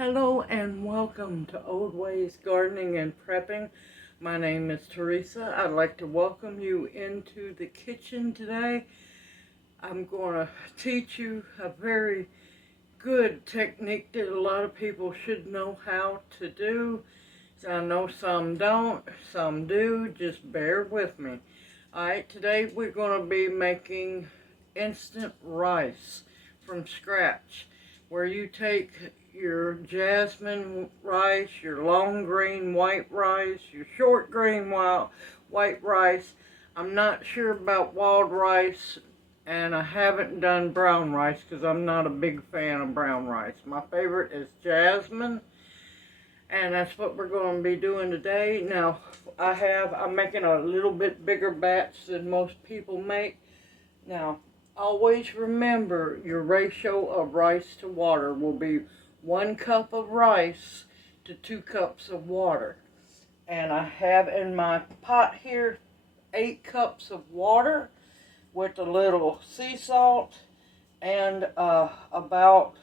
Hello and welcome to Old Ways Gardening and Prepping. My name is Teresa. I'd like to welcome you into the kitchen today. I'm going to teach you a very good technique that a lot of people should know how to do. I know some don't, some do. Just bear with me. Alright, today we're going to be making instant rice from scratch, where you take your jasmine rice, your long grain white rice, your short grain white rice. I'm not sure about wild rice, and I haven't done brown rice because I'm not a big fan of brown rice. My favorite is jasmine, and that's what we're going to be doing today. Now, I'm making a little bit bigger batch than most people make. Now, always remember your ratio of rice to water will be 1 cup of rice to 2 cups of water. And I have in my pot here 8 cups of water with a little sea salt and about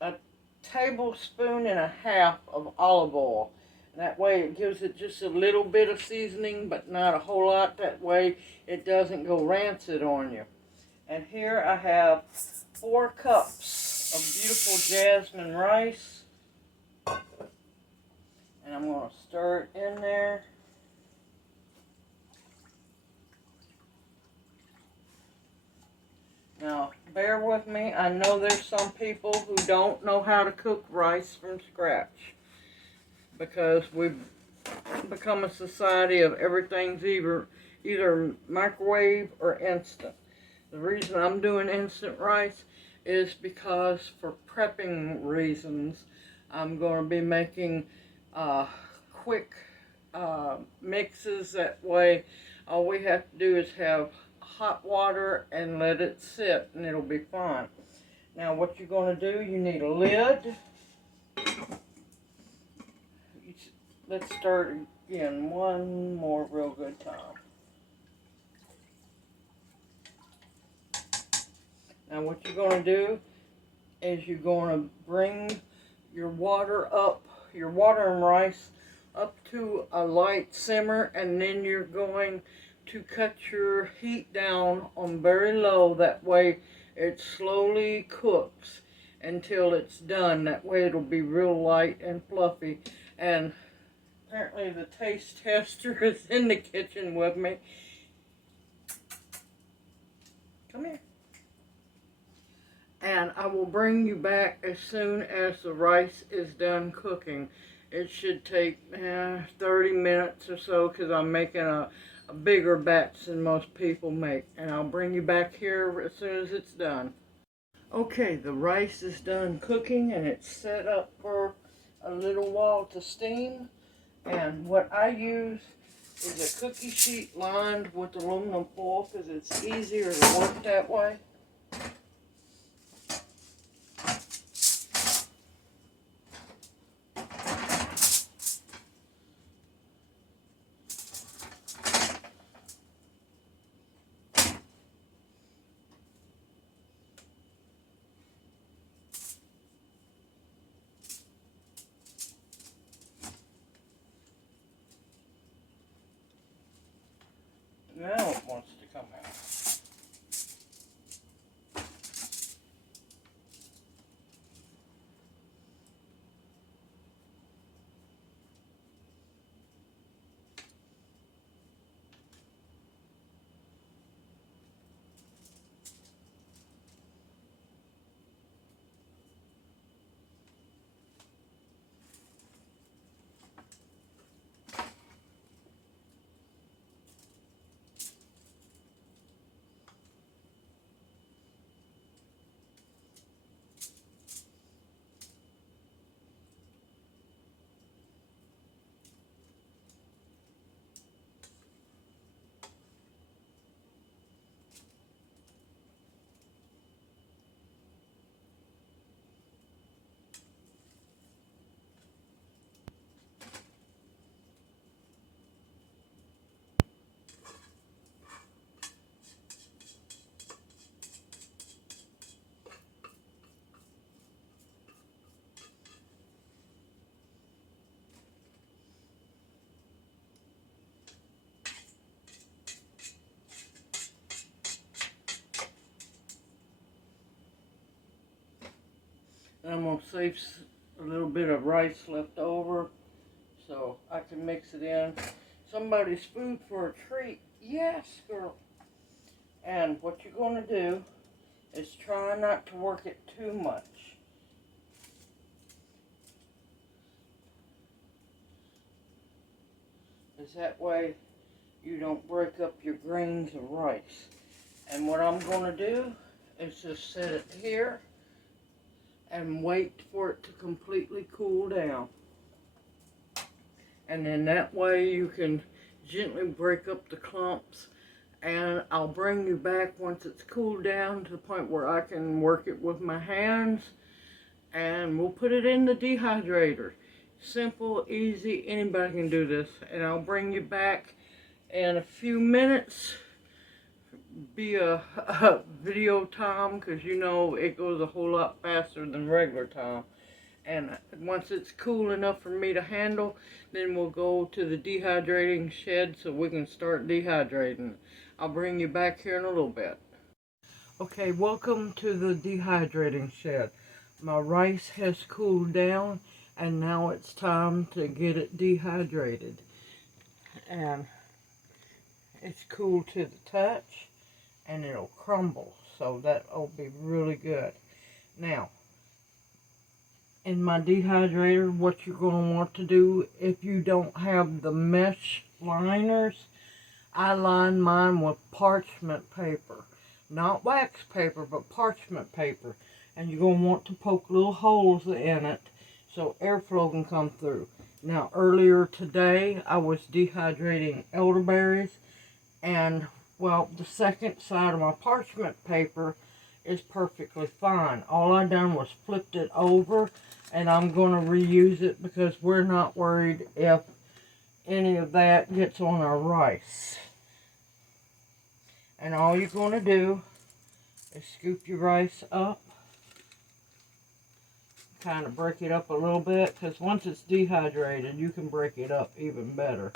a tablespoon and a half of olive oil. That way it gives it just a little bit of seasoning, but not a whole lot. That way it doesn't go rancid on you. And here I have 4 cups of beautiful jasmine rice. And I'm going to stir it in there. Now, bear with me. I know there's some people who don't know how to cook rice from scratch, because we've become a society of everything's either microwave or instant. The reason I'm doing instant rice is because, for prepping reasons, I'm going to be making quick mixes. That way all we have to do is have hot water and let it sit, and it'll be fine. Now, what you're going to do, you need a lid. Let's start again one more real good time. Now, what you're going to do is you're going to bring your water and rice up to a light simmer, and then you're going to cut your heat down on very low. That way it slowly cooks until it's done. That way it'll be real light and fluffy. And apparently the taste tester is in the kitchen with me. Come here. And I will bring you back as soon as the rice is done cooking. It should take 30 minutes or so, because I'm making a bigger batch than most people make. And I'll bring you back here as soon as it's done. Okay, the rice is done cooking and it's set up for a little while to steam. And what I use is a cookie sheet lined with aluminum foil, because it's easier to work that way. Now it wants to come out. And I'm going to save a little bit of rice left over so I can mix it in. Somebody's food for a treat. Yes, girl. And what you're going to do is try not to work it too much. Is that way you don't break up your grains of rice. And what I'm going to do is just set it here and wait for it to completely cool down. And then that way you can gently break up the clumps, and I'll bring you back once it's cooled down to the point where I can work it with my hands, and we'll put it in the dehydrator. Simple, easy, anybody can do this. And I'll bring you back in a few minutes. Be a video time, because you know it goes a whole lot faster than regular time. And once it's cool enough for me to handle, then we'll go to the dehydrating shed so we can start dehydrating. I'll bring you back here in a little bit. Okay, welcome to the dehydrating shed. My rice has cooled down, and now it's time to get it dehydrated. And it's cool to the touch, and it'll crumble, so that'll be really good. Now, in my dehydrator, what you're going to want to do, if you don't have the mesh liners, I line mine with parchment paper. Not wax paper, but parchment paper. And you're going to want to poke little holes in it so airflow can come through. Now, earlier today, I was dehydrating elderberries, and, well, the second side of my parchment paper is perfectly fine. All I done was flipped it over, and I'm going to reuse it because we're not worried if any of that gets on our rice. And all you're going to do is scoop your rice up, kind of break it up a little bit, because once it's dehydrated, you can break it up even better.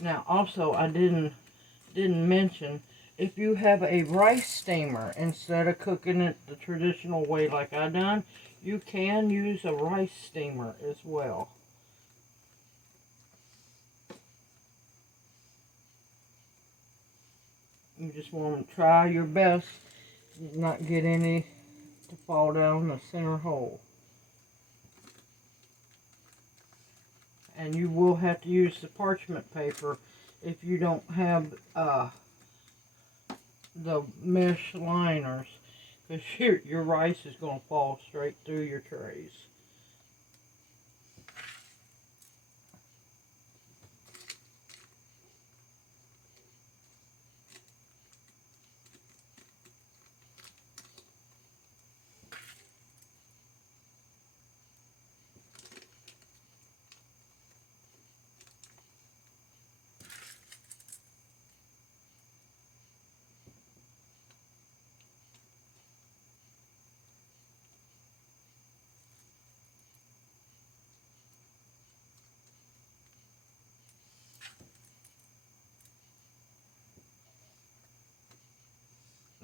Now, also, I didn't mention, if you have a rice steamer, instead of cooking it the traditional way like I done, you can use a rice steamer as well. You just want to try your best not get any to fall down the center hole. And you will have to use the parchment paper if you don't have the mesh liners, because your rice is going to fall straight through your trays.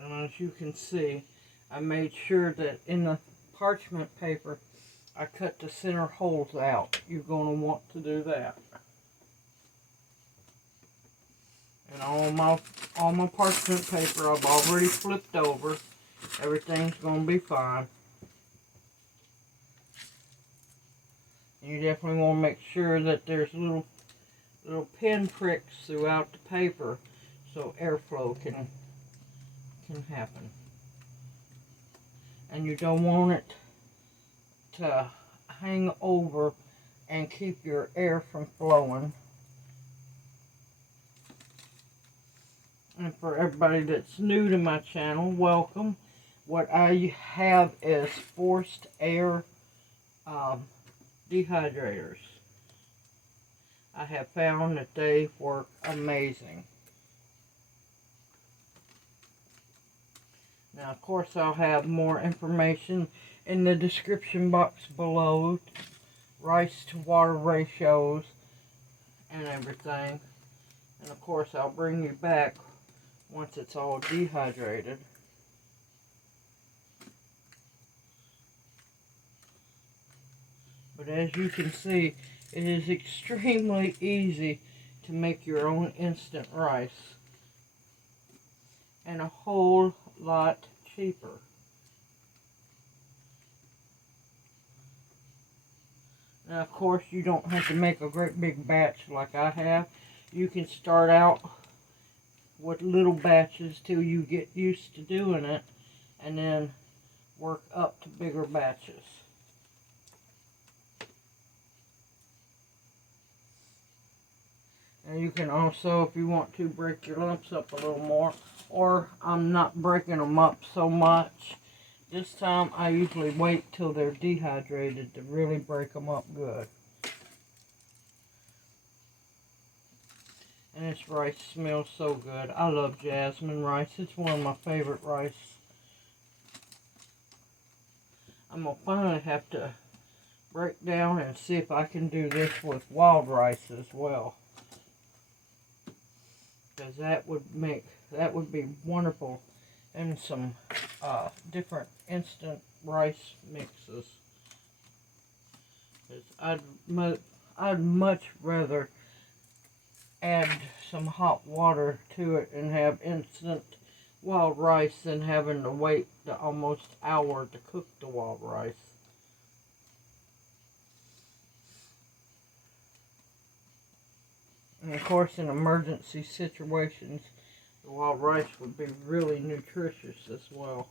And as you can see, I made sure that in the parchment paper, I cut the center holes out. You're going to want to do that. And all my parchment paper I've already flipped over. Everything's going to be fine. And you definitely want to make sure that there's little pin pricks throughout the paper so airflow can happen. And you don't want it to hang over and keep your air from flowing. And for everybody that's new to my channel, welcome. What I have is forced air dehydrators. I have found that they work amazing. Now, of course, I'll have more information in the description box below. Rice to water ratios and everything. And, of course, I'll bring you back once it's all dehydrated. But as you can see, it is extremely easy to make your own instant rice, and a whole lot cheaper. Now, of course, you don't have to make a great big batch like I have. You can start out with little batches till you get used to doing it, and then work up to bigger batches. And you can also, if you want to, break your lumps up a little more. Or I'm not breaking them up so much. This time I usually wait till they're dehydrated to really break them up good. And this rice smells so good. I love jasmine rice. It's one of my favorite rice. I'm going to finally have to break down and see if I can do this with wild rice as well. Because that would be wonderful in some different instant rice mixes. Because I'd much rather add some hot water to it and have instant wild rice than having to wait the almost hour to cook the wild rice. And of course, in emergency situations, the wild rice would be really nutritious as well.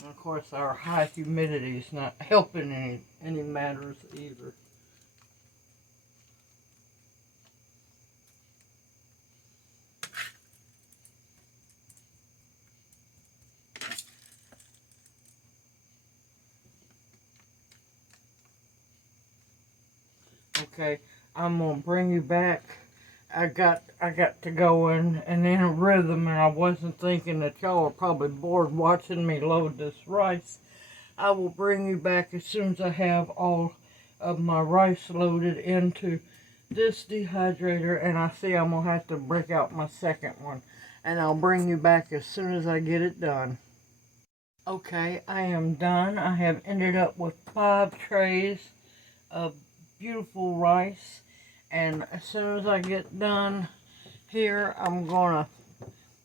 And of course, our high humidity is not helping any matters either. Okay, I'm gonna bring you back. I got to go in a rhythm, and I wasn't thinking that y'all are probably bored watching me load this rice. I will bring you back as soon as I have all of my rice loaded into this dehydrator, and I see I'm gonna have to break out my second one, and I'll bring you back as soon as I get it done. Okay, I am done. I have ended up with 5 trays of beautiful rice, and as soon as I get done here,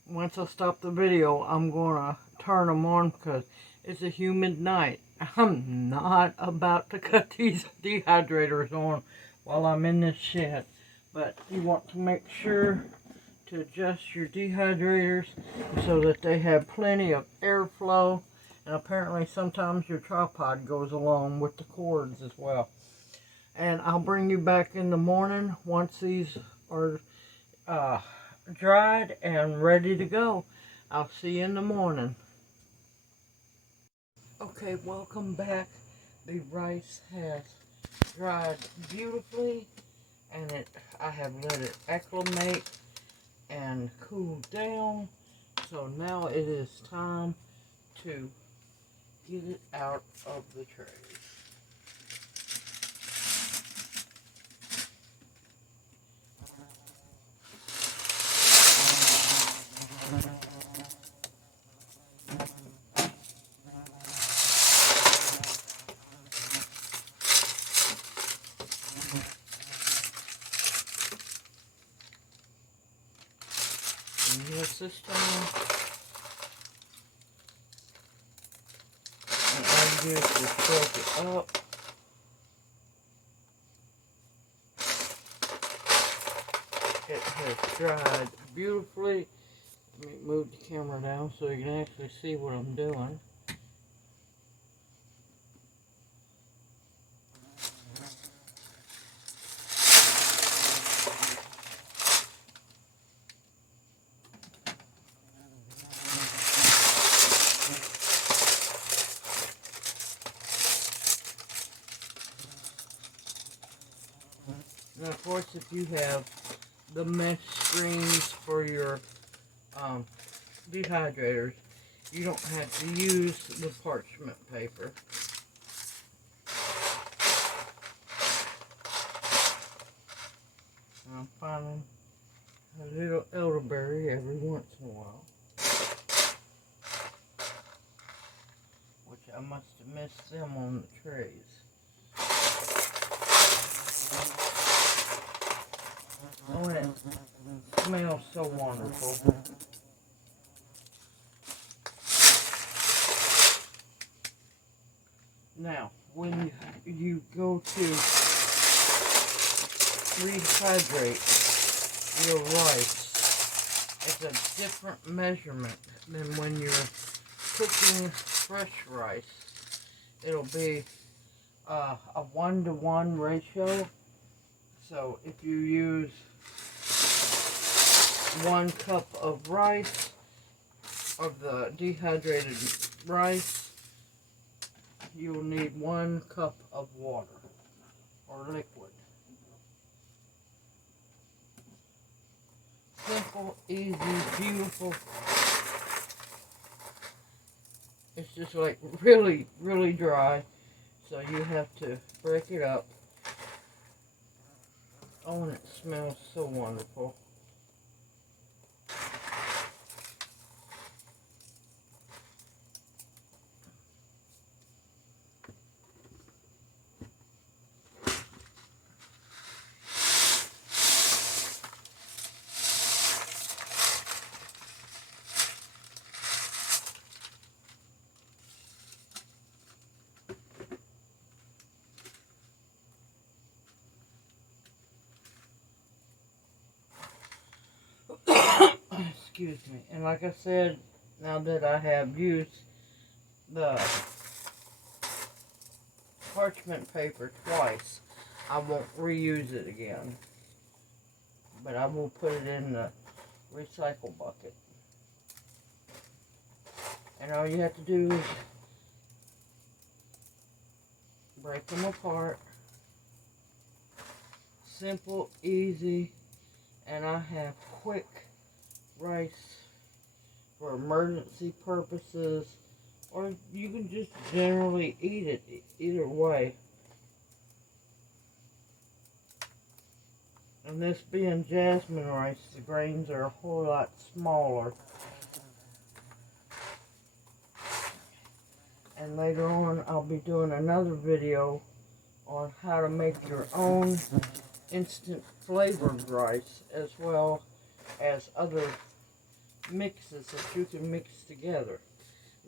once I stop the video, I'm gonna turn them on because it's a humid night. I'm not about to cut these dehydrators on while I'm in this shed, but you want to make sure to adjust your dehydrators so that they have plenty of airflow, and apparently sometimes your tripod goes along with the cords as well. And I'll bring you back in the morning once these are dried and ready to go. I'll see you in the morning. Okay, welcome back. The rice has dried beautifully, and I have let it acclimate and cool down. So now it is time to get it out of the trays. And yes, this time, and all you do is just soak it up. It has dried beautifully. Let me move the camera down so you can actually see what I'm doing. Now, of course, if you have the mesh screens for your dehydrators, you don't have to use the parchment paper. I'm finding a little elderberry every once in a while, which I must have missed them on the trays. Oh, and it smells so wonderful. Now, when you go to rehydrate your rice, it's a different measurement than when you're cooking fresh rice. It'll be a 1-to-1 ratio. So if you use 1 cup of rice, of the dehydrated rice, you'll need 1 cup of water or liquid. Simple, easy, beautiful. It's just like really, really dry, so you have to break it up. Oh, and it smells so wonderful. Excuse me. And like I said, now that I have used the parchment paper twice, I won't reuse it again. But I will put it in the recycle bucket. And all you have to do is break them apart. Simple, easy, and I have quick rice for emergency purposes, or you can just generally eat it either way. And this being jasmine rice, the grains are a whole lot smaller. And later on, I'll be doing another video on how to make your own instant flavored rice, as well as other mixes that you can mix together.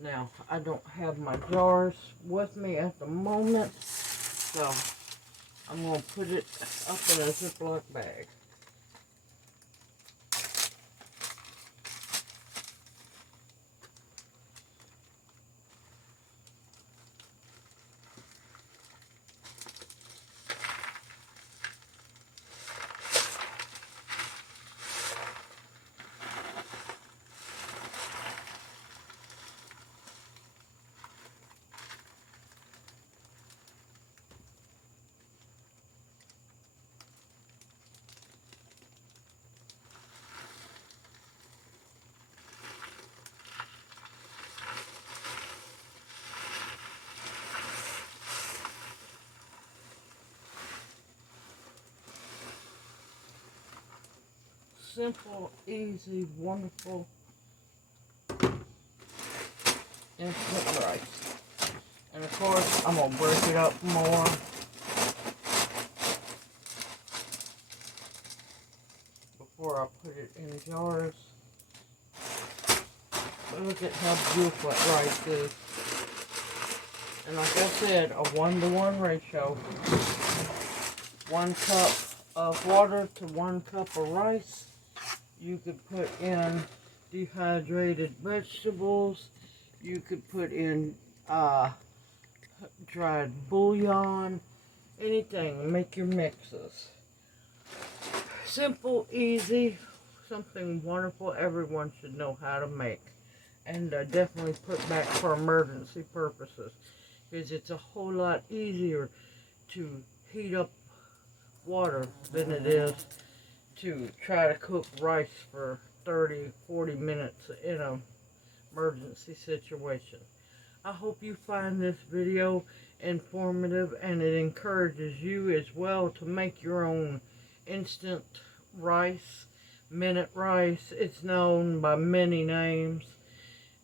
Now, I don't have my jars with me at the moment, so I'm going to put it up in a Ziploc bag. simple, easy, wonderful instant rice. And of course, I'm going to break it up more. Before I put it in jars. But look at how beautiful that rice is. And like I said, a 1-to-1 ratio. 1 cup of water to 1 cup of rice. You could put in dehydrated vegetables. You could put in dried bouillon. Anything. Make your mixes. Simple, easy, something wonderful everyone should know how to make. And definitely put back for emergency purposes. Because it's a whole lot easier to heat up water than it is to try to cook rice for 30-40 minutes in an emergency situation. I hope you find this video informative and it encourages you as well to make your own instant rice, minute rice. It's known by many names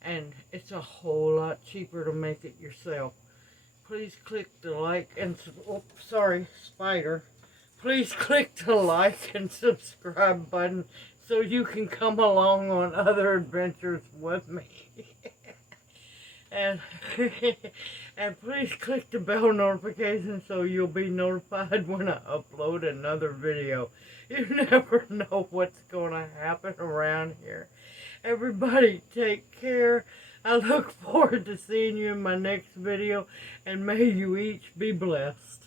and it's a whole lot cheaper to make it yourself. Please click the like and spider. Please click the like and subscribe button so you can come along on other adventures with me. And please click the bell notification so you'll be notified when I upload another video. You never know what's going to happen around here. Everybody take care. I look forward to seeing you in my next video, and may you each be blessed.